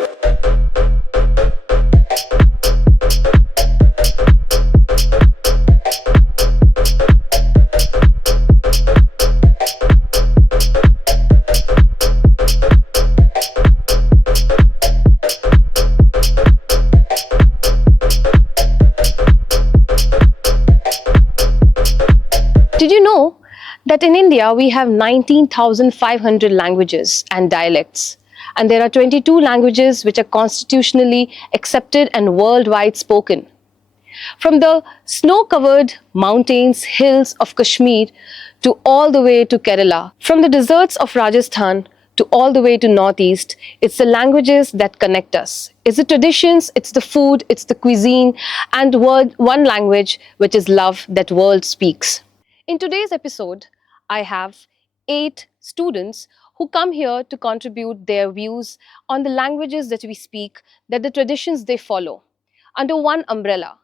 Did you know that in India we have 19,500 languages and dialects, and there are 22 languages which are constitutionally accepted and worldwide spoken? From the snow covered mountains, hills of Kashmir to all the way to Kerala, from the deserts of Rajasthan to all the way to Northeast, it's the languages that connect us. It's the traditions, it's the food, it's the cuisine, and one language which is love that world speaks. In today's episode, I have 8 students who come here to contribute their views on the languages that we speak, that the traditions they follow, under one umbrella,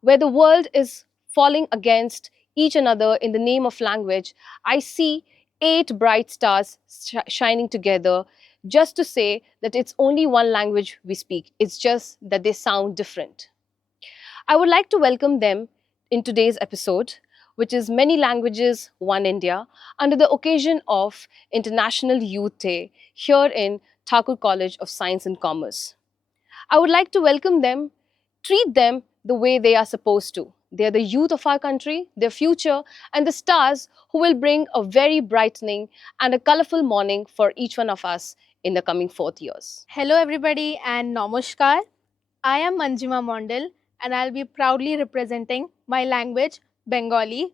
where the world is falling against each another in the name of language. I see 8 bright stars shining together just to say that it's only one language we speak. It's just that they sound different. I would like to welcome them in today's episode, which is Many Languages, One India, under the occasion of International Youth Day here in Thakur College of Science and Commerce. I would like to welcome them, treat them the way they are supposed to. They are the youth of our country, their future, and the stars who will bring a very brightening and a colorful morning for each one of us in the coming 4th years. Hello, everybody, and namaskar. I am Manjima Mondal, and I'll be proudly representing my language, Bengali,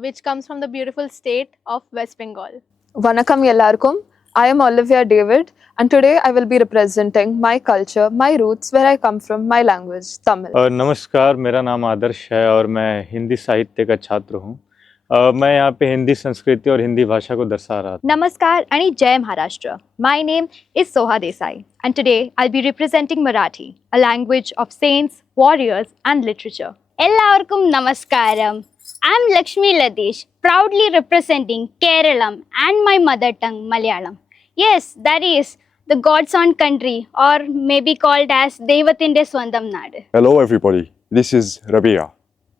which comes from the beautiful state of West Bengal. Vanakkam Yellarkum. I am Olivia David, and today I will be representing my culture, my roots, where I come from, my language, Tamil. नमस्कार, मेरा नाम आदर्श है और मैं हिंदी साहित्य का छात्र हूँ. मैं यहाँ पे हिंदी संस्कृति और हिंदी भाषा को दर्शा रहा था. Namaskar and Jai Maharashtra. My name is Soha Desai, and today I'll be representing Marathi, a language of saints, warriors, and literature. Ellarkum Namaskaram. I'm Lakshmi Ladesh, proudly representing Keralam and my mother tongue Malayalam. Yes, that is the God's own country, or maybe called as Devatinde Swandam Nadu. Hello everybody, this is Rabia.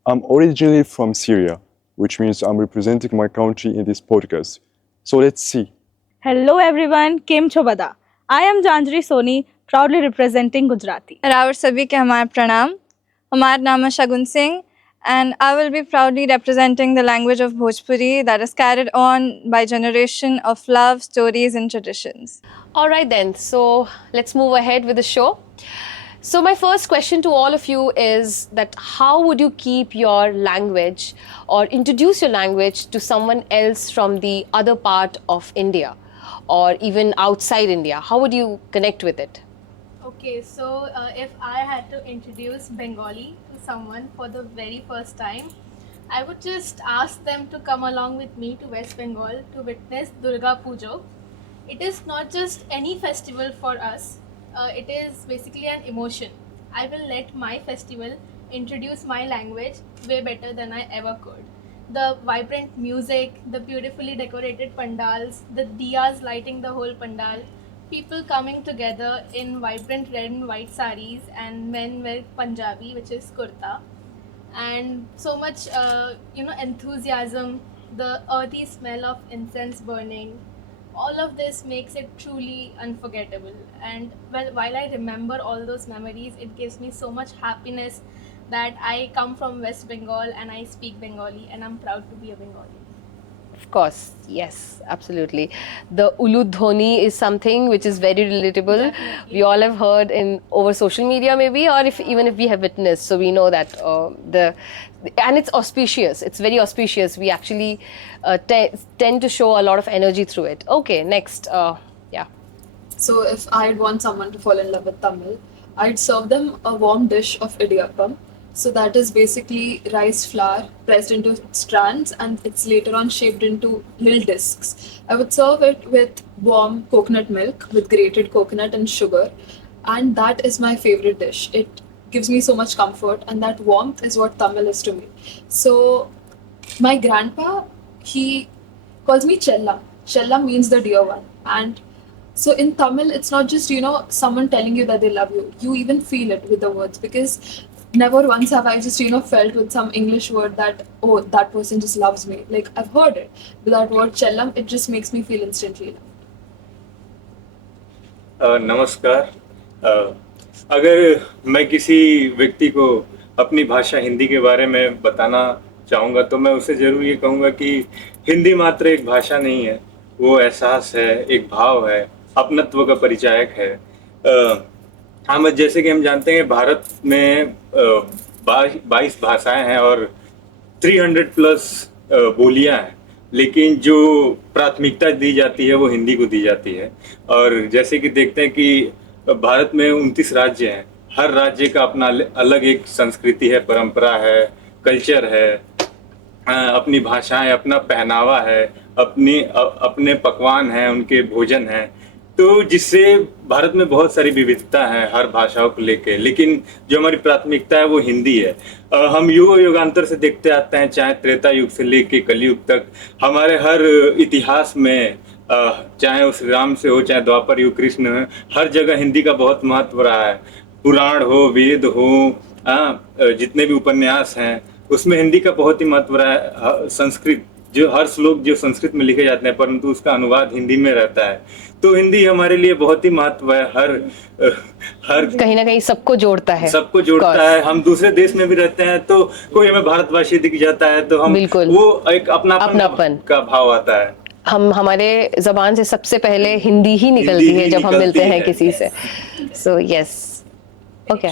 I'm originally from Syria, which means I'm representing my country in this podcast. So let's see. Hello everyone, Kem Chobada. I am Janjri Soni, proudly representing Gujarati. रावर सभी के हमारे प्रणाम. हमारा नाम है शगुन Singh, and I will be proudly representing the language of Bhojpuri that is carried on by generation of love, stories and traditions. All right then, so let's move ahead with the show. So my first question to all of you is that how would you keep your language or introduce your language to someone else from the other part of India or even outside India? How would you connect with it? Okay, so if I had to introduce Bengali to someone for the very first time, I would just ask them to come along with me to West Bengal to witness Durga Pujo. It is not just any festival for us, it is basically an emotion. I will let my festival introduce my language way better than I ever could. The vibrant music, the beautifully decorated pandals, the diyas lighting the whole pandal, people coming together in vibrant red and white saris, and men wear Punjabi, which is kurta, and so much enthusiasm, the earthy smell of incense burning. All of this makes it truly unforgettable, and while I remember all those memories, it gives me so much happiness that I come from West Bengal and I speak Bengali and I'm proud to be a Bengali. Of course, yes, absolutely. The Ulud Dhoni is something which is very relatable. Definitely. We all have heard over social media maybe, or even if we have witnessed, so we know that and it's auspicious. It's very auspicious. We actually tend to show a lot of energy through it. Okay, next, yeah. So if I'd want someone to fall in love with Tamil, I'd serve them a warm dish of idiyappam. So that is basically rice flour pressed into strands and it's later on shaped into little discs. I would serve it with warm coconut milk with grated coconut and sugar, and that is my favorite dish. It gives me so much comfort, and that warmth is what Tamil is to me. So my grandpa, he calls me Chella. Chella means the dear one, and So in Tamil, it's not just, someone telling you that they love you. You even feel it with the words, because never once have I just, felt with some English word that, oh, that person just loves me. Like, I've heard it. But that word chellam, it just makes me feel instantly loved. नमस्कार। अगर मैं किसी व्यक्ति को अपनी भाषा हिंदी के बारे में बताना चाहूँगा तो मैं उसे ज़रूर ये कहूँगा कि हिंदी मात्र एक भाषा नहीं है, वो एहसास है, एक भाव है, अपनत्व का परिचायक है। हम जैसे कि हम जानते हैं भारत में 22 भाषाएं हैं और 300 प्लस बोलियां हैं, लेकिन जो प्राथमिकता दी जाती है वो हिंदी को दी जाती है। और जैसे कि देखते हैं कि भारत में 29 राज्य हैं, हर राज्य का अपना अलग एक संस्कृति है, परंपरा है, कल्चर है, अपनी भाषाएं, अपना पहनावा है, अपने पकवान हैं, उनके भोजन हैं, तो जिससे भारत में बहुत सारी विविधता है हर भाषाओं को लेके, लेकिन जो हमारी प्राथमिकता है वो हिंदी है। हम युग युगांतर से देखते आते हैं, चाहे त्रेता युग से लेके कलयुग तक, हमारे हर इतिहास में, चाहे वो श्री राम से हो, चाहे द्वापर युग कृष्ण हो, हर जगह हिंदी का बहुत महत्व रहा है। पुराण हो, वेद हो, जितने भी उपन्यास हैं उसमें हिंदी का बहुत ही महत्व रहा है। संस्कृत, जो हर श्लोक जो संस्कृत में लिखे जाते हैं परंतु उसका अनुवाद हिंदी में रहता है, तो हिंदी हमारे लिए बहुत ही महत्व है। हर कहीं ना कहीं सबको जोड़ता है, सबको जोड़ता है। हम दूसरे देश में भी रहते हैं तो कोई हमें भारतवासी दिख जाता है तो हम वो एक अपनापन का भाव आता है। हमारे जबान से सबसे पहले हिंदी ही निकलती है जब हम मिलते हैं किसी से। So yes, okay.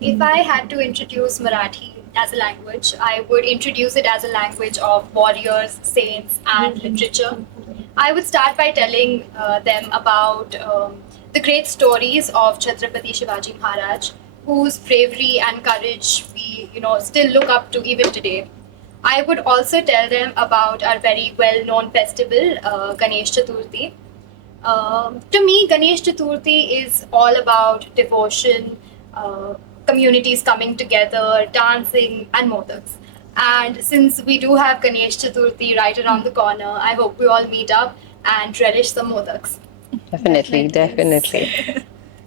If I had to introduce Marathi as a language, I would introduce it as a language of warriors, saints, and literature. I would start by telling them about the great stories of Chhatrapati Shivaji Maharaj, whose bravery and courage we, still look up to even today. I would also tell them about our very well-known festival, Ganesh Chaturthi. To me, Ganesh Chaturthi is all about devotion, communities coming together, dancing, and modaks. And since we do have Ganesh Chaturthi right around the corner, I hope we all meet up and relish some modaks. Definitely.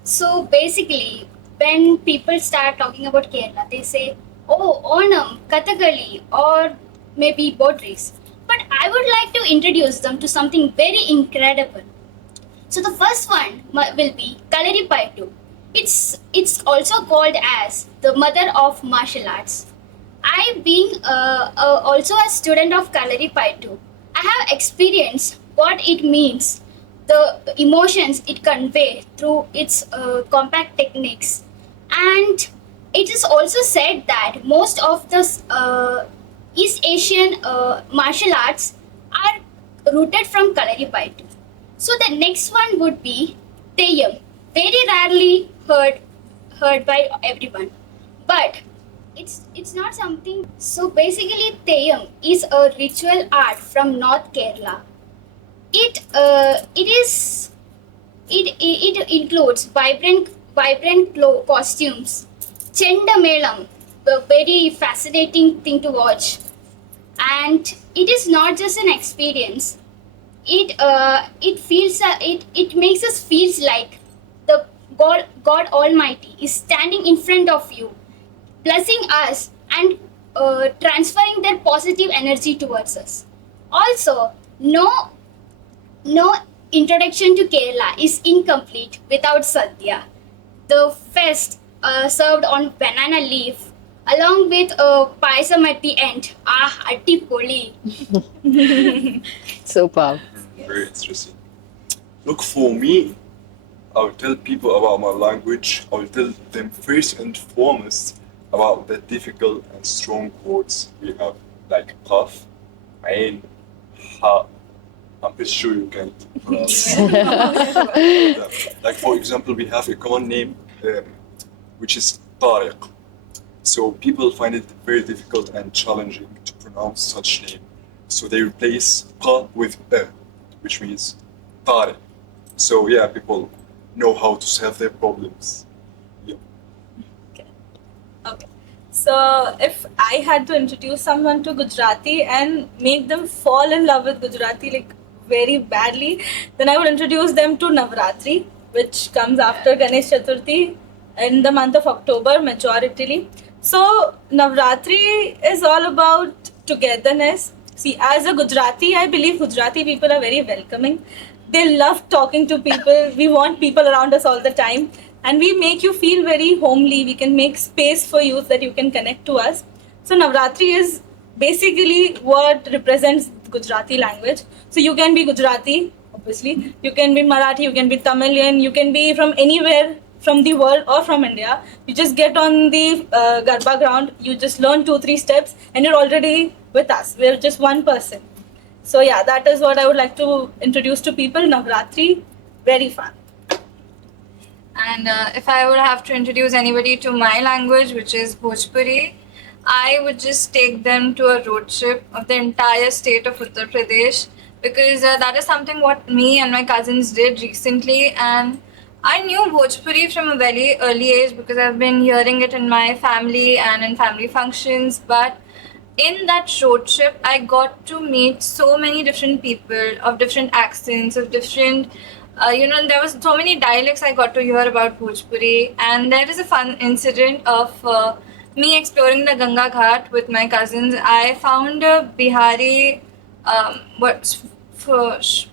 So basically, when people start talking about Kerala, they say, oh, Onam, Kathakali, or maybe Bodris. But I would like to introduce them to something very incredible. So the first one will be Kalaripayattu. It's also called as the mother of martial arts. I, being also a student of Kalaripayattu, I have experienced what it means, the emotions it conveys through its compact techniques. And it is also said that most of the East Asian martial arts are rooted from Kalaripayattu. So the next one would be Teyyam. Very rarely heard by everyone, but it's not something. So basically, Teyyam is a ritual art from North Kerala. It includes vibrant costumes, Chendamelam, a very fascinating thing to watch, and it is not just an experience. It makes us feel like the God Almighty is standing in front of you, blessing us and transferring their positive energy towards us. Also, no introduction to Kerala is incomplete without Sadhya, the fest served on banana leaf along with payasam at the end. Attipoli. Superb. Very interesting. Look, for me, I will tell people about my language. I will tell them first and foremost about the difficult and strong words we have, like qaf, ain, ha. I'm pretty sure you can pronounce them. Like, for example, we have a common name, which is Tariq. So people find it very difficult and challenging to pronounce such name. So they replace qa with a, which means Tariq. So yeah, people know how to solve their problems. Okay. So if I had to introduce someone to Gujarati and make them fall in love with Gujarati, like very badly, then I would introduce them to Navratri, which comes after Ganesh Chaturthi in the month of October, majority. So Navratri is all about togetherness. See, as a Gujarati, I believe Gujarati people are very welcoming. They love talking to people. We want people around us all the time. And we make you feel very homely. We can make space for you so that you can connect to us. So Navratri is basically what represents Gujarati language. So you can be Gujarati, obviously. You can be Marathi, you can be Tamilian, you can be from anywhere from the world or from India. You just get on the Garba ground, you just learn 2-3 steps, and you're already with us. We're just one person. So yeah, that is what I would like to introduce to people. Navratri, very fun. And if I would have to introduce anybody to my language, which is Bhojpuri, I would just take them to a road trip of the entire state of Uttar Pradesh, because that is something what me and my cousins did recently. And I knew Bhojpuri from a very early age because I've been hearing it in my family and in family functions. But in that road trip, I got to meet so many different people of different accents, of different, there was so many dialects I got to hear about Bhojpuri. And there is a fun incident of me exploring the Ganga Ghat with my cousins. I found a Bihari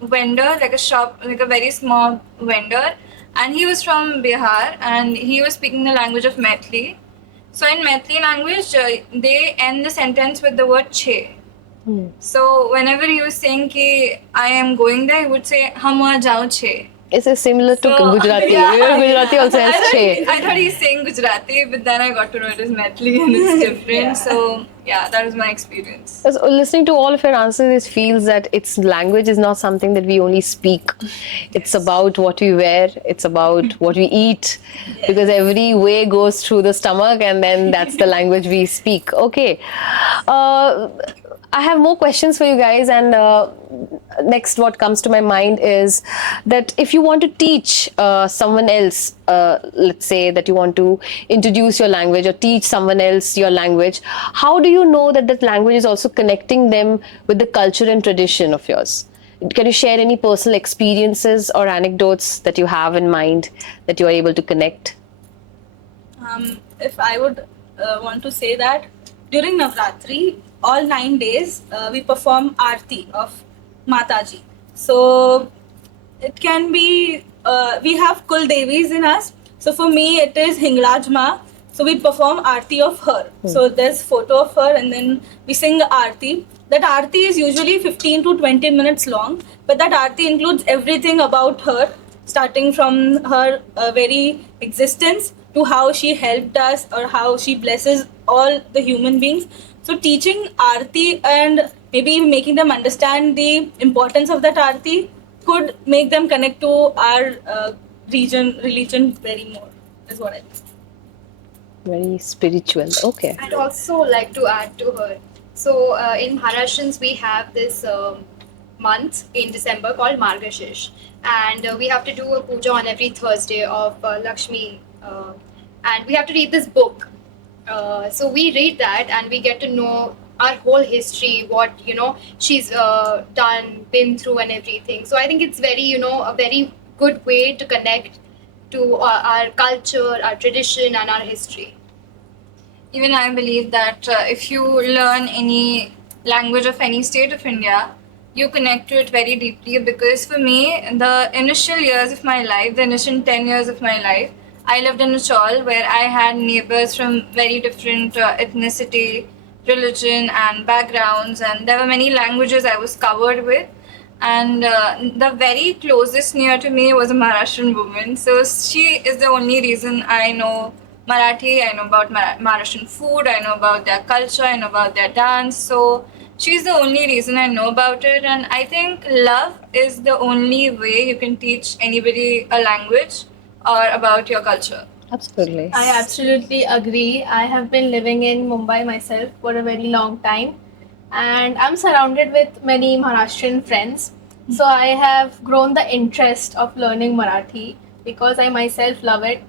vendor, like a shop, like a very small vendor. And he was from Bihar and he was speaking the language of Maithili. So in Maithili language, they end the sentence with the word che. So whenever he was saying ki I am going there, he would say hum wahan jao che. Is it similar to Gujarati? Yeah. Gujarati also has che. I thought he's saying Gujarati, but then I got to know it is Maithili and it's different. So yeah, that was my experience. As listening to all of your answers, it feels that its language is not something that we only speak. It's about what we wear, it's about what we eat, because every way goes through the stomach and then that's the language we speak. Okay. I have more questions for you guys, and next what comes to my mind is that if you want to teach someone else, let's say that you want to introduce your language or teach someone else your language, how do you know that that language is also connecting them with the culture and tradition of yours? Can you share any personal experiences or anecdotes that you have in mind that you are able to connect? If I would want to say that during Navratri, all 9 days, we perform Aarti of Mataji. So it can be, we have Kul Devis in us. So for me, it is Hingraj Ma. So we perform Aarti of her. So there's photo of her and then we sing Aarti. That Aarti is usually 15 to 20 minutes long, but that Aarti includes everything about her, starting from her very existence to how she helped us or how she blesses all the human beings. So teaching Aarti and maybe making them understand the importance of that Aarti could make them connect to our religion very more, is what I think. Very spiritual. Okay. I'd also like to add to her. So in Maharashtrians, we have this month in December called Margashish, and we have to do a puja on every Thursday of Lakshmi, and we have to read this book. So we read that and we get to know our whole history, what she's done, been through, and everything. So I think it's very a very good way to connect to our culture, our tradition, and our history. Even I believe that if you learn any language of any state of India, you connect to it very deeply, because for me, the initial years of my life, the initial 10 years of my life, I lived in a chawl where I had neighbors from very different ethnicity, religion, and backgrounds, and there were many languages I was covered with. And the very closest near to me was a Maharashtrian woman. So she is the only reason I know Marathi. I know about Maharashtrian food, I know about their culture, I know about their dance. So she's the only reason I know about it. And I think love is the only way you can teach anybody a language or about your culture. Absolutely. I absolutely agree. I have been living in Mumbai myself for a very long time, and I'm surrounded with many Maharashtrian friends. So I have grown the interest of learning Marathi because I myself love it.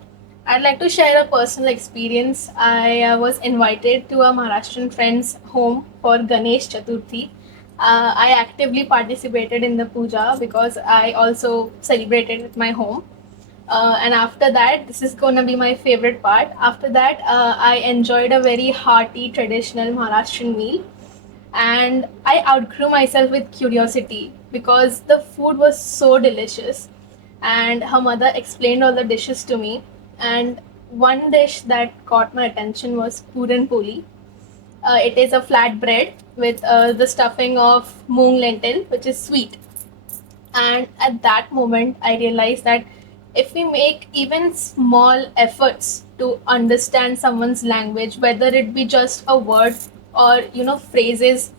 I'd like to share a personal experience. I was invited to a Maharashtrian friend's home for Ganesh Chaturthi, I actively participated in the puja because I also celebrated with my home. And after that, this is gonna be my favorite part. After that, I enjoyed a very hearty traditional Maharashtrian meal, and I outgrew myself with curiosity because the food was so delicious, and her mother explained all the dishes to me. And one dish that caught my attention was puran poli. It is a flat bread with the stuffing of moong lentil, which is sweet. And at that moment, I realized that if we make even small efforts to understand someone's language, whether it be just a word or phrases,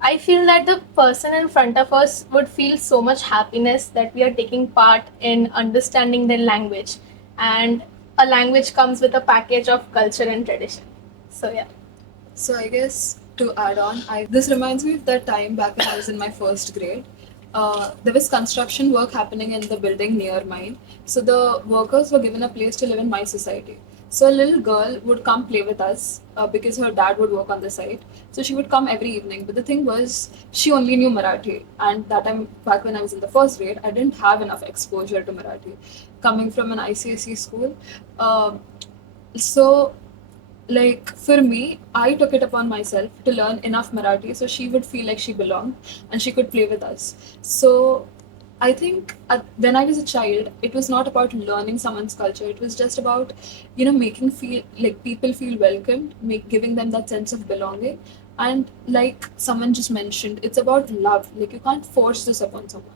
I feel that the person in front of us would feel so much happiness that we are taking part in understanding their language. And a language comes with a package of culture and tradition. So yeah. So I guess to add on, this reminds me of that time back when I was in my first grade. There was construction work happening in the building near mine. So the workers were given a place to live in my society. So a little girl would come play with us because her dad would work on the site. So she would come every evening. But the thing was, she only knew Marathi. And that time, back when I was in the first grade, I didn't have enough exposure to Marathi. Coming from an ICSE school, so like for me, I took it upon myself to learn enough Marathi so she would feel like she belonged and she could play with us. So I think when I was a child, it was not about learning someone's culture. It was just about, making feel like people feel welcomed, giving them that sense of belonging. And like someone just mentioned, it's about love. Like you can't force this upon someone.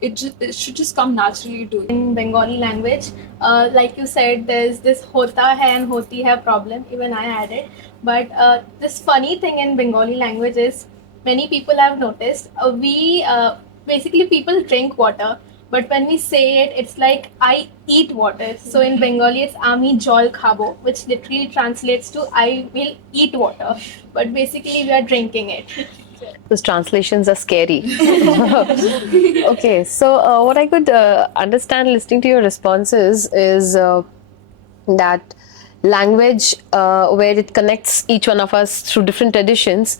It should just come naturally to you. In Bengali language, like you said, there's this hota hai and hoti hai problem. Even I had it. But this funny thing in Bengali language is many people have noticed we basically people drink water, but when we say it, it's like I eat water. So in Bengali, it's ami jol khabo, which literally translates to I will eat water, but basically we are drinking it. Those translations are scary. Okay, so what I could understand listening to your responses is that language, where it connects each one of us through different traditions,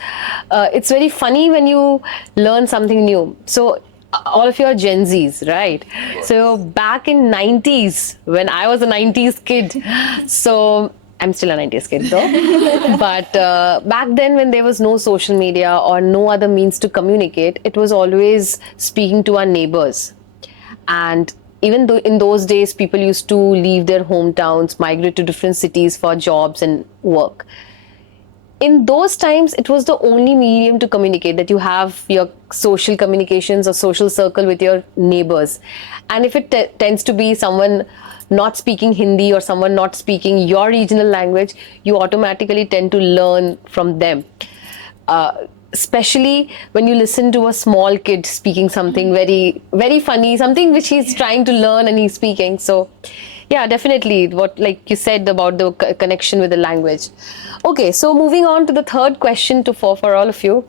it's very funny when you learn something new. So all of you are Gen Zs, right? So back in 90s, when I was a 90s kid, so I'm still a 90s kid though. But back then when there was no social media or no other means to communicate, it was always speaking to our neighbors. And even though in those days people used to leave their hometowns, migrate to different cities for jobs and work. In those times, it was the only medium to communicate, that you have your social communications or social circle with your neighbors. And if it tends to be someone not speaking Hindi or someone not speaking your regional language, you automatically tend to learn from them. Especially when you listen to a small kid speaking something very, very funny, something which he's trying to learn and he's speaking. So yeah, definitely what like you said about the connection with the language. Okay, so moving on to the third question for all of you.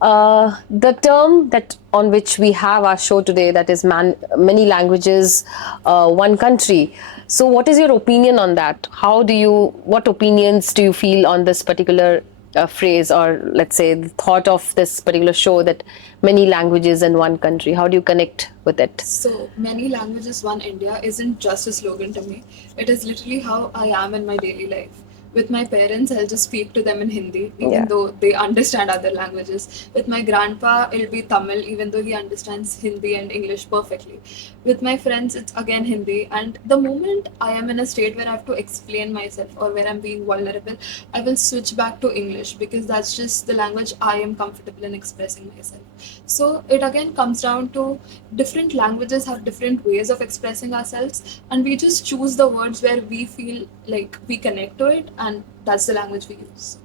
The term that on which we have our show today, that is many languages, one country. So what is your opinion on that? What opinions do you feel on this particular phrase, or let's say the thought of this particular show, that many languages in one country? How do you connect with it? So, many languages, one India isn't just a slogan to me. It is literally how I am in my daily life. With my parents, I'll just speak to them in Hindi, even though they understand other languages. With my grandpa, it'll be Tamil, even though he understands Hindi and English perfectly. With my friends, it's again Hindi. And the moment I am in a state where I have to explain myself or where I'm being vulnerable, I will switch back to English because that's just the language I am comfortable in expressing myself. So it again comes down to different languages have different ways of expressing ourselves, and we just choose the words where we feel like we connect to it, and that's the language we use.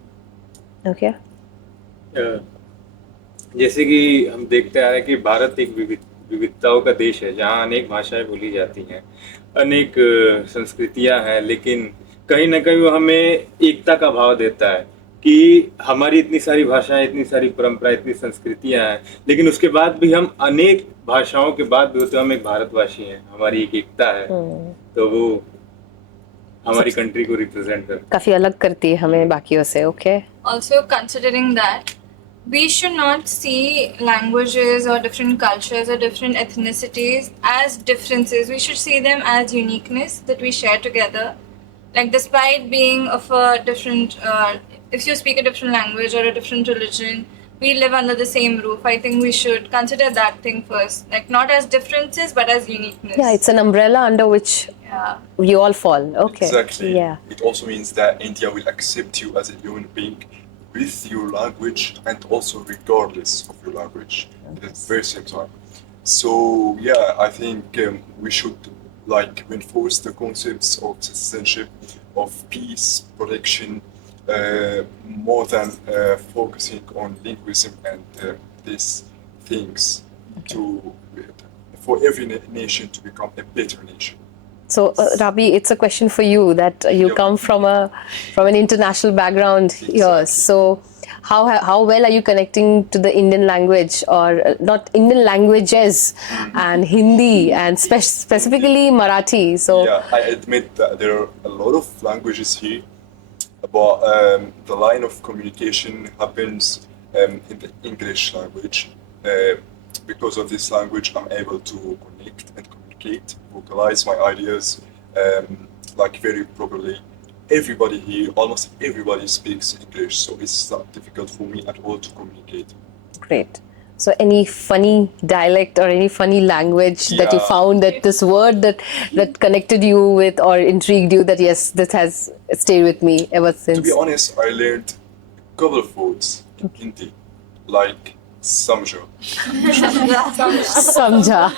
Okay. जैसे कि हम देखते आ रहे हैं कि भारत एक विविधताओं का देश है, जहाँ अनेक भाषाएं बोली जाती हैं, अनेक संस्कृतियां हैं, लेकिन कहीं ना कहीं वो हमें एकता का भाव देता है कि हमारी इतनी सारी भाषाएं, इतनी सारी परंपराएं, इतनी संस्कृतियां हैं, लेकिन उसके बाद भी हम अनेक भाषाओं के बाद भी होते हम एक भारतवासी हैं, हमारी एक एकता है, तो वो हमारी कंट्री को रिप्रेजेंट करती है, काफी अलग करती है हमें बाकियों से. Okay. Also considering that we should not see languages or different cultures or different ethnicities as differences. We should see them as uniqueness that we share together. Like, despite being of a different, if you speak a different language or a different religion, we live under the same roof. I think we should consider that thing first. Like, not as differences, but as uniqueness. Yeah, it's an umbrella under which Yeah. you all fall. Okay. Exactly. Yeah. It also means that India will accept you as a human being with your language and also regardless of your language at the very same time. So yeah, I think we should like reinforce the concepts of citizenship, of peace, protection, more than focusing on linguism and these things to for every nation to become a better nation. So, Rabi, it's a question for you that you Yep. come from an international background here. Exactly. So, how well are you connecting to the Indian language, or not Indian languages, and Hindi, and specifically Marathi? So, Yeah, I admit that there are a lot of languages here, but the line of communication happens in the English language. Because of this language, I'm able to connect and communicate, vocalize my ideas like very properly. Everybody here, almost everybody speaks English, so it's not difficult for me at all to communicate. great. So, any funny dialect or any funny language that you Yeah. found, that this word that connected you with or intrigued you, that yes, this has stayed with me ever since? To be honest, I learned a couple of words in Hindi, like samjha, Samjha.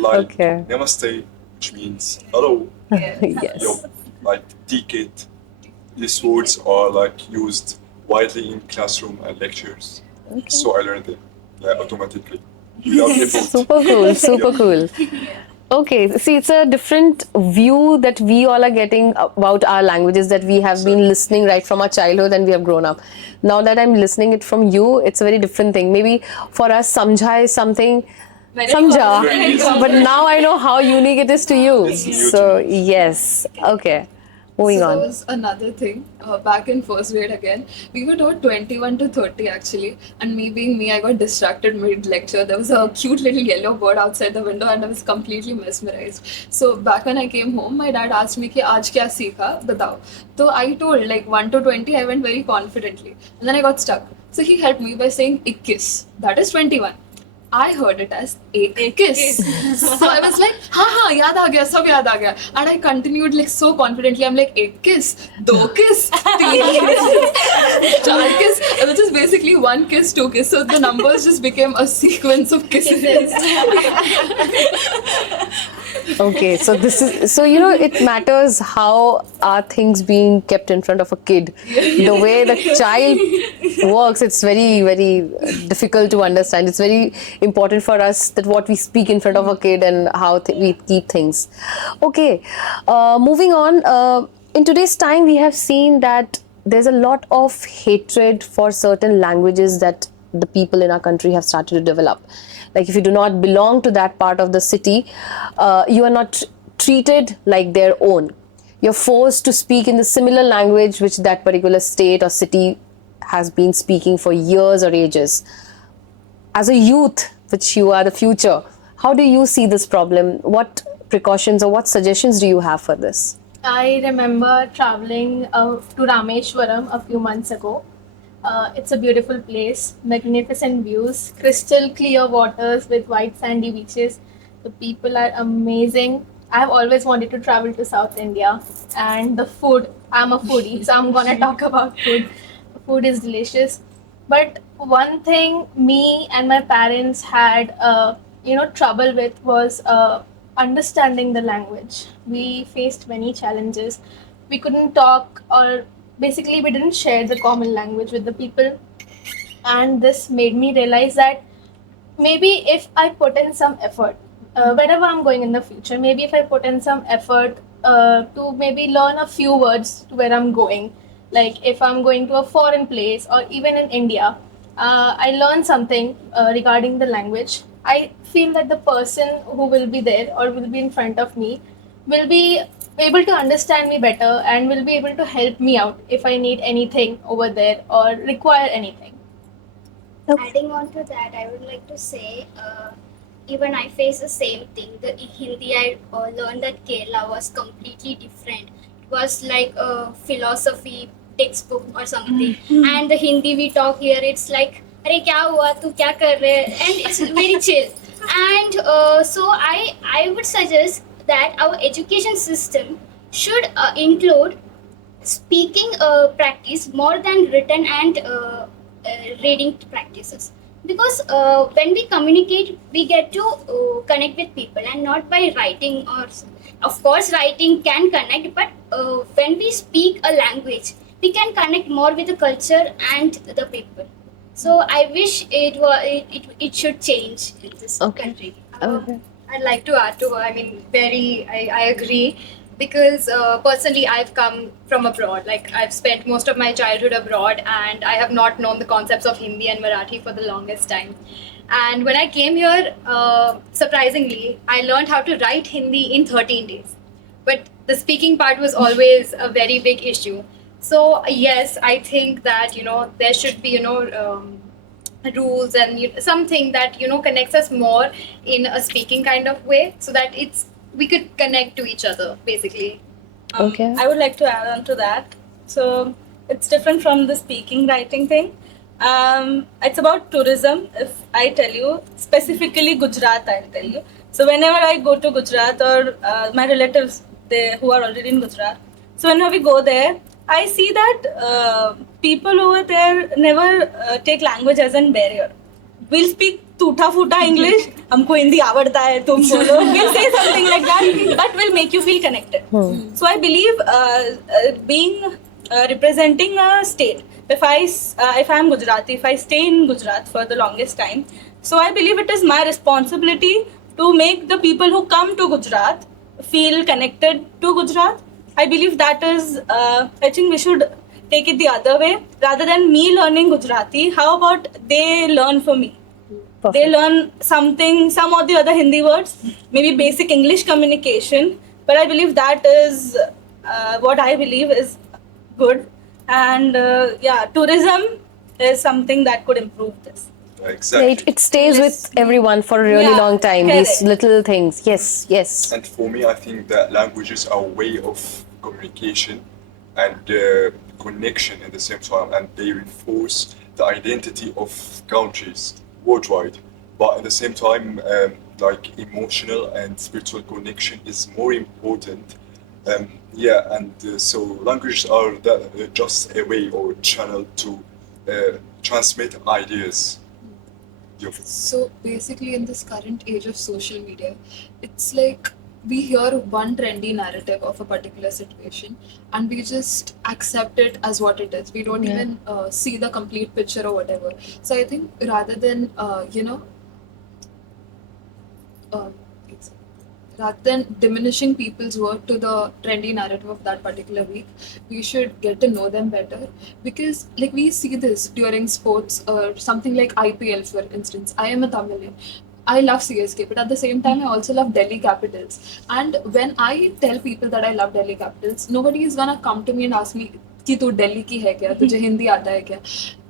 like Okay. namaste, which means hello. Yes. Yo, like ticket. These words are like used widely in classroom and lectures. So I learned it automatically without effort. Super cool, super cool. Okay, see, it's a different view that we all are getting about our languages that we have been listening right from our childhood and we have grown up. Now that I'm listening it from you, it's a very different thing. Maybe for us, samjha is something, Very samjha, Very easy. but now I know how unique it is to you. It's new So, to me. yes, okay. Moving So on. there was another thing back in first grade again. We were taught 21 to 30 actually, and me being me, I got distracted mid lecture. There was a cute little yellow bird outside the window, and I was completely mesmerized. So back when I came home, my dad asked me कि आज क्या सीखा बताओ. So I told like 1 to 20. I went very confidently, and then I got stuck. So he helped me by saying 21. That is 21. I heard it as एक kiss. So I was like, हाँ याद आ गया, सब याद आ गया. And I continued like so confidently. I'm like, एक kiss, दो kiss, तीन kiss, चार kiss, which is basically one kiss, two kiss. So the numbers just became a sequence of kisses. Okay, so this is, so you know, it matters how are things being kept in front of a kid. The way the child works, it's very, very difficult to understand. It's very important for us that what we speak in front of a kid and how we keep things. Okay, moving on. In today's time, we have seen that there's a lot of hatred for certain languages that the people in our country have started to develop. Like, if you do not belong to that part of the city, you are not treated like their own. You're forced to speak in the similar language which that particular state or city has been speaking for years or ages. As a youth, which you are the future, how do you see this problem? What precautions or what suggestions do you have for this? I remember traveling to Rameshwaram a few months ago. It's a beautiful place, magnificent views, crystal clear waters with white sandy beaches. The people are amazing. I've always wanted to travel to South India, and the food, I'm a foodie, so I'm gonna talk about food. The food is delicious. But one thing me and my parents had, trouble with was understanding the language. We faced many challenges. We couldn't talk, or basically we didn't share the common language with the people, and this made me realize that maybe if I put in some effort, wherever I'm going in the future, maybe if I put in some effort to maybe learn a few words to where I'm going, like if I'm going to a foreign place or even in India, I learn something regarding the language. I feel that the person who will be there or will be in front of me will be able to understand me better and will be able to help me out if I need anything over there or require anything. Adding on to that, I would like to say, even I face the same thing. The Hindi I learned at Kerala was completely different. It was like a philosophy textbook or something. And the Hindi we talk here, it's like, "Arey kya hua? Tu kya kar rahe?" And it's very chill. And so I would suggest that our education system should include speaking practice more than written and reading practices, because when we communicate we get to connect with people and not by writing, or of course writing can connect, but when we speak a language we can connect more with the culture and the people. So I wish it should change in this country. I'd like to add to her. I mean, I agree, because personally I've come from abroad. Like, I've spent most of my childhood abroad, and I have not known the concepts of Hindi and Marathi for the longest time. And when I came here, surprisingly, I learned how to write Hindi in 13 days. But the speaking part was always a very big issue. So yes, I think that, there should be, rules and something that connects us more in a speaking kind of way, so that we could connect to each other basically. Okay. I would like to add on to that. So it's different from the speaking writing thing. It's about tourism. If I tell you specifically Gujarat, I'll tell you. So whenever I go to Gujarat, or my relatives who are already in Gujarat, so whenever we go there, I see that people over there never take language as a barrier. We'll speak toota futa English. हमको हिंदी आवड़ता है, तुम बोलो. We'll say something like that, but will make you feel connected. So I believe being representing a state. If I'm Gujarati, if I stay in Gujarat for the longest time, so I believe it is my responsibility to make the people who come to Gujarat feel connected to Gujarat. I believe that is, I think we should take it the other way. Rather than me learning Gujarati, how about they learn for me? Perfect. They learn something, some of the other Hindi words, maybe basic English communication. But I believe that is what I believe is good. And tourism is something that could improve this. Exactly. It stays with everyone for a really Yeah, long time. correct. These little things. Yes. And for me, I think that languages are a way of communication and connection at the same time, and they reinforce the identity of countries worldwide. But at the same time, like emotional and spiritual connection is more important. So languages are just a way or channel to transmit ideas. So basically, in this current age of social media, it's like we hear one trendy narrative of a particular situation and we just accept it as what it is. We don't even see the complete picture or whatever. So I think rather than rather than diminishing people's work to the trendy narrative of that particular week, we should get to know them better. Because like we see this during sports or something like IPL, for instance. I am a Tamilian. I love CSK, but at the same time, I also love Delhi Capitals. And when I tell people that I love Delhi Capitals, nobody is gonna come to me and ask me, "कि तू Delhi की है क्या? तुझे हिंदी आता है क्या?"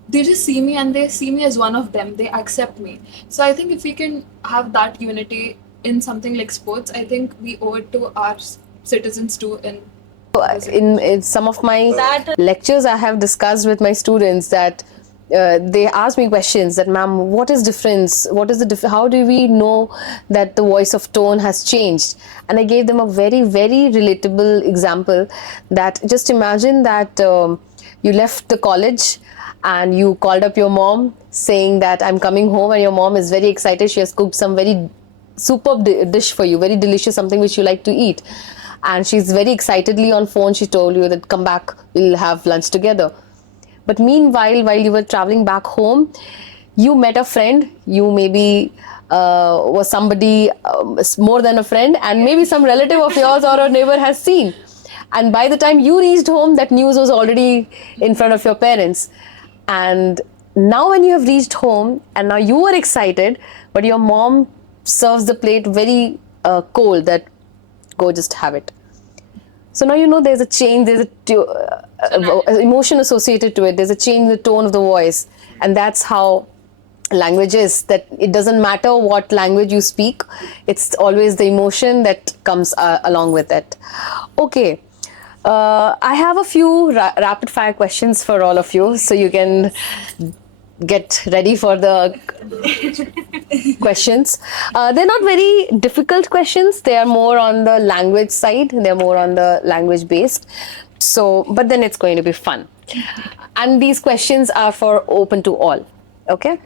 They just see me and they see me as one of them. They accept me. So I think if we can have that unity in something like sports, I think we owe it to our citizens too. In some of my lectures, I have discussed with my students that they ask me questions that, "Ma'am, what is difference? What is the how do we know that the voice of tone has changed?" And I gave them a very, very relatable example. That just imagine that you left the college and you called up your mom saying that I'm coming home, and your mom is very excited. She has cooked some very superb dish for you, very delicious, something which you like to eat. And she's very excitedly on phone, she told you that come back, we'll have lunch together. But meanwhile, while you were traveling back home, you met a friend, you maybe was somebody more than a friend, and maybe some relative of yours or a neighbor has seen. And by the time you reached home, that news was already in front of your parents. And now when you have reached home and now you are excited, but your mom serves the plate very cold, that go just have it. So now you know there's a change, there's a emotion associated to it, there's a change in the tone of the voice, and that's how languages, that it doesn't matter what language you speak, it's always the emotion that comes along with it. Okay. I have a few rapid fire questions for all of you, so you can get ready for the questions. They're not very difficult questions. They are more on the language side. They're more on the language based. So, but then it's going to be fun. And these questions are for open to all. Okay.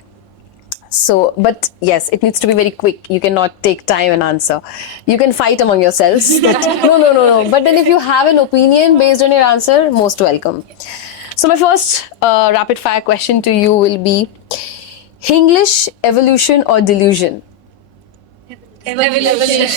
So, but yes, it needs to be very quick. You cannot take time and answer. You can fight among yourselves. But no. But then if you have an opinion based on your answer, most welcome. So my first rapid fire question to you will be, English, evolution or delusion? Evolution.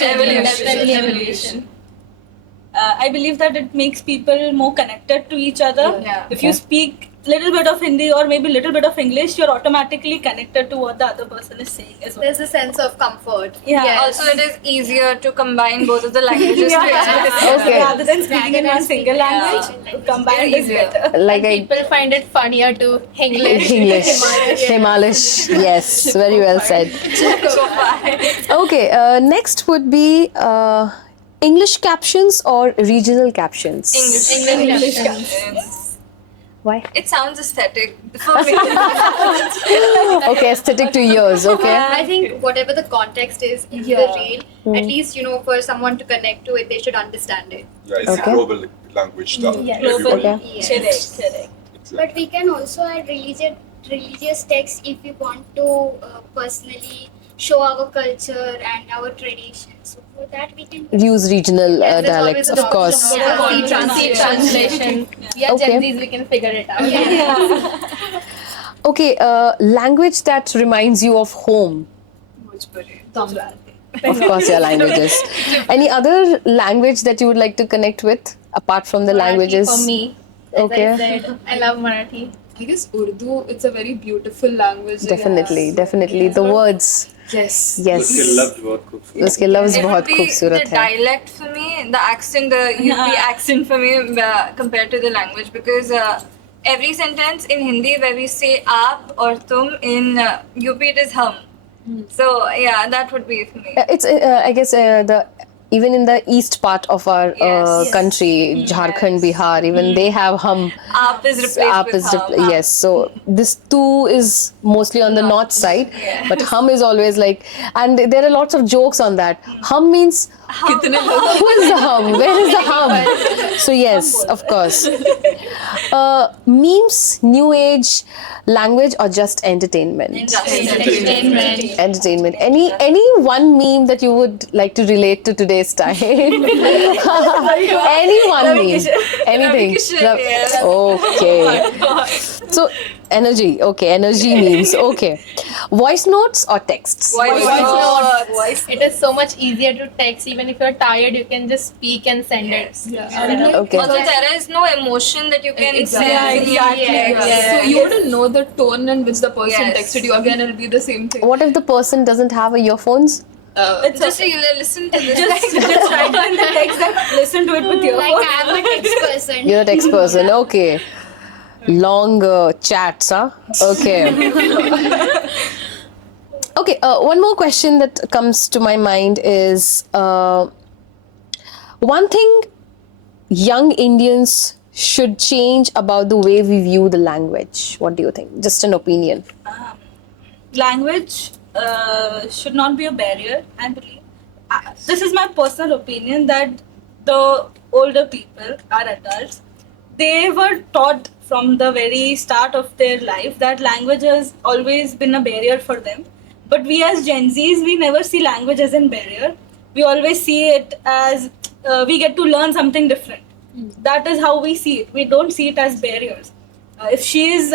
I believe that it makes people more connected to each other. If you speak little bit of Hindi or maybe little bit of English, you're automatically connected to what the other person is saying as well. There's a sense of comfort. Also, it is easier to combine both of the languages to express. Okay. Rather than speaking in one single language, combined is better. Like People find it funnier to English. Himalish. Yes, very well said. Okay, next would be English captions or regional captions? English captions. Why? It sounds aesthetic for me. Okay, aesthetic to yours, okay? I think whatever the context is in the reel, at least, for someone to connect to it, they should understand it. Yeah, it's Okay. a global language that Global. everyone. Okay. Correct. But we can also add religious texts if we want to personally show our culture and our traditions. So for that we can Use regional There's dialects, always of an course. option. See translation. Yeah, Okay. Gen Zs, we can figure it out. Okay, language that reminds you of home. Of course, your languages. Any other language that you would like to connect with apart from the Marathi languages? For me, as Okay. I said, I love Marathi. I guess Urdu, it's a very beautiful language. Definitely. The words. Yes. Yes. उसके लफ्ज बहुत खूबसूरत उसके लफ्ज It would बहुत be खूबसूरत the है. dialect for me, the accent, the UP accent for me compared to the language, because every sentence in Hindi where we say aap or tum, in UP it is hum. So yeah, that would be for me. It's I guess the even in the east part of our country, Jharkhand, Bihar, even they have hum. Aap is replaced with hum. Yes, so this tu is mostly on the north side, but hum is always like, and there are lots of jokes on that. Hum means who is the hum? Where is the hum? So yes, of course. Memes, new age language, or just entertainment? Entertainment. Any one meme that you would like to relate to today's time? Any one meme? Anything? Okay. So energy. Okay, energy memes. Okay. Voice notes or texts? Voice. It is so much easier to text. Even if you're tired, you can just speak and send it. Okay. Also, there is no emotion that you can Exactly. sense in your text. So you wouldn't know the tone in which the person Yes. texted you. Again, it'll be the same thing. What if the person doesn't have earphones? It's just listen to this. Just write down the text and listen to it with your like phone. I'm a text person. You're a text person. Okay. Long chats, huh? Okay. Okay, one more question that comes to my mind is one thing young Indians should change about the way we view the language. What do you think? Just an opinion. Language should not be a barrier, I believe. This is my personal opinion, that the older people, our adults, they were taught from the very start of their life that language has always been a barrier for them. But we as Gen Zs, we never see language as a barrier. We always see it as we get to learn something different. That is how we see it. We don't see it as barriers. If she is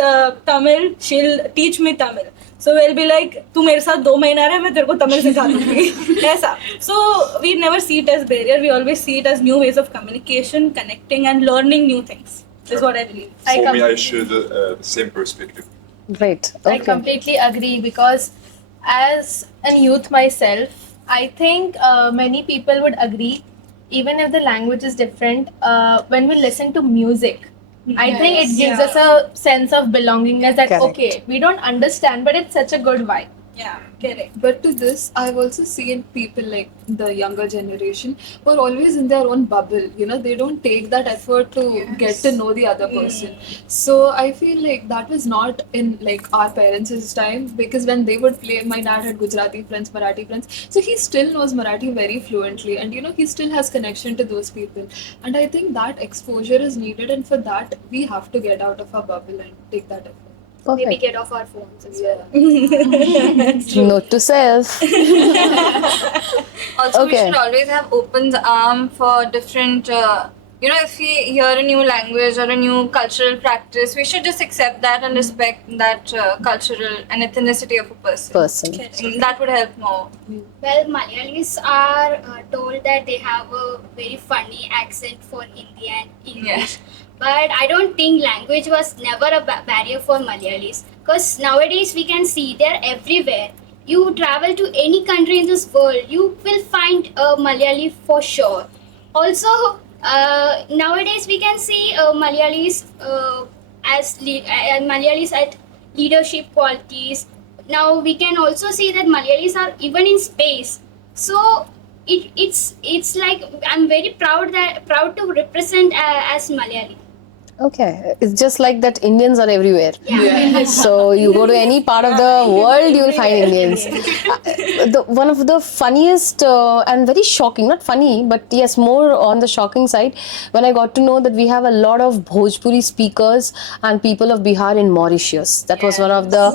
Tamil, she'll teach me Tamil. So we'll be like, "Tu mere saath 2 mahina rahe, main tere ko Tamil sikha dungi." Aisa. So we never see it as barrier. We always see it as new ways of communication, connecting, and learning new things. Is what I believe. For me, I share the same perspective. Right. I Okay. completely agree, because as a youth myself, I think many people would agree, even if the language is different, when we listen to music, I think it gives us a sense of belongingness that Correct. okay, we don't understand, but it's such a good vibe. Yeah, correct. But to this, I've also seen people like the younger generation who are always in their own bubble. You know, they don't take that effort to get to know the other person. So I feel like that was not in like our parents' time, because when they would play, my dad had Gujarati friends, Marathi friends. So he still knows Marathi very fluently, and you know, he still has connection to those people. And I think that exposure is needed, and for that, we have to get out of our bubble and take that effort. Maybe Perfect. get off our phones as well. Note to self. Also, we Okay. should always have open arm for different. If we hear a new language or a new cultural practice, we should just accept that and respect that cultural and ethnicity of a person. And that would help more. Well, Malayalis are told that they have a very funny accent for Hindi and English. But I don't think language was never a barrier for Malayalis, because nowadays we can see they're everywhere. You travel to any country in this world, you will find a Malayali for sure. Also, nowadays we can see Malayalis Malayalis at leadership qualities. Now we can also see that Malayalis are even in space. So it's like I'm very proud to represent as Malayali. Okay, it's just like that Indians are everywhere. So you go to any part of the world, you will find Indians. One of the funniest and very shocking, not funny, but yes, more on the shocking side, when I got to know that we have a lot of Bhojpuri speakers and people of Bihar in Mauritius. That was one of the,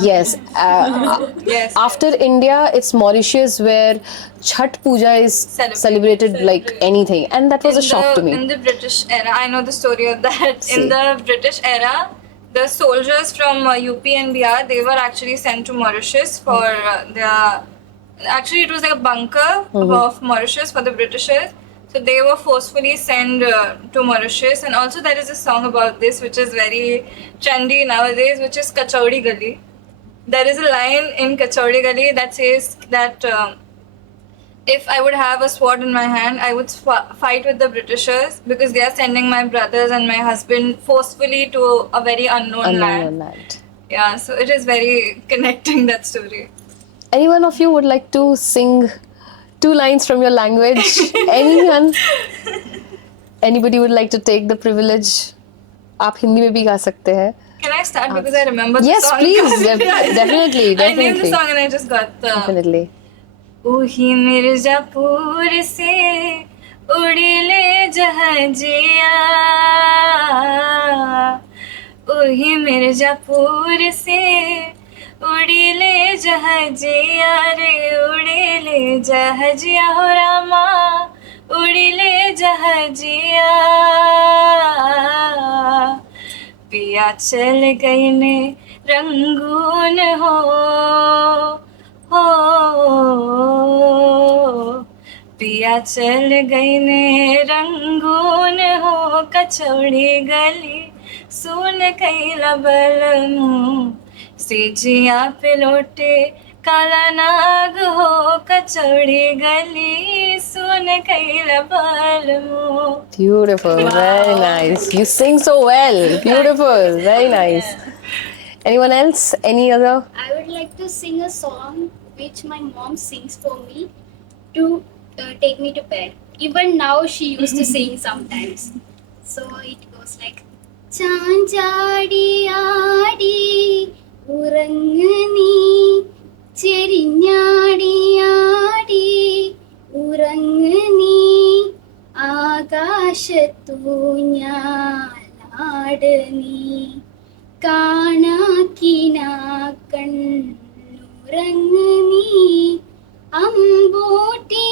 yes. After India, it's Mauritius where Chhat Puja is celebrated like anything. And that was a shock to me. In the British era, I know the story of that. In the British era, the soldiers from UP and Bihar, they were actually sent to Mauritius for their... Actually, it was like a bunker of Mauritius for the Britishers. So they were forcefully sent to Mauritius. And also there is a song about this which is very trendy nowadays, which is Kachaudi Gali. There is a line in Kachaudi Gali that says that if I would have a sword in my hand, I would fight with the Britishers because they are sending my brothers and my husband forcefully to a very unknown land. Yeah, so it is very connecting, that story. Any one of you would like to sing 2 lines from your language? Anyone? Anybody would like to take the privilege? आप हिंदी में भी गा सकते हैं. Can I start because I remember the Yes, song? please. Definitely. I named the song and I just got the... Definitely. ओही मिर्जापुर से उड़िले जहाजिया, ओही मिर्जापुर से उड़िले जहाजिया रे, उड़िले जहाजिया हो रामा, उड़िले जहाजिया, पिया चल गई ने रंगून हो पिया चल गई ने रंगून हो, कचौड़ी गली सुन कैला बलमू, सेजिया पे लोटे काला नाग हो, कचौड़ी गली सुन कैला बलमू. Beautiful, very nice. You sing so well. Beautiful, very nice. Anyone else? Any other? I would like to sing a song which my mom sings for me to take me to bed. Even now she used to sing sometimes. So it goes like Chanjadi adi urangani, cherinyadi adi urangani, ആകാശത്തു ഞാലാടനി, കാണാക്കിനാ കണ്ണുറങ്ങി, അമ്പൂട്ടി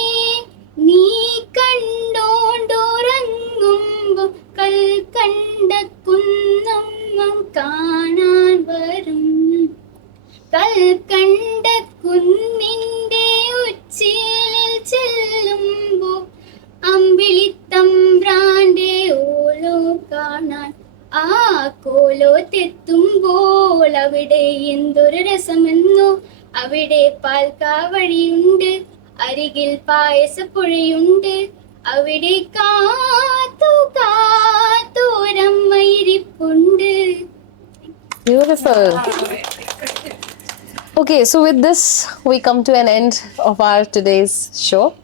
നീ കണ്ടോണ്ടുറങ്ങുമ്പോ കൽക്കണ്ട കുന്നമ്മം കാണാൻ വരും, കൽക്കണ്ട കുന്നിന്റെ ഉച്ചിലിൽ ചെല്ലുമ്പോ അമ്പിളിത്തമ്പ്രാന്റെ ഓലോ കാണാൻ, ആ കോലോത്തെത്തുമ്പോൾ അവിടെ എന്തൊരു രസമെന്നോ, അവിടെ പാൽക്കാവഴിയുണ്ട്, അരികിൽ പായസപ്പുഴയുണ്ട്, അവിടെ കാത്തു കാത്തോരമ്മയിൽ Beautiful. Okay, so with this, we come to an end of our today's show.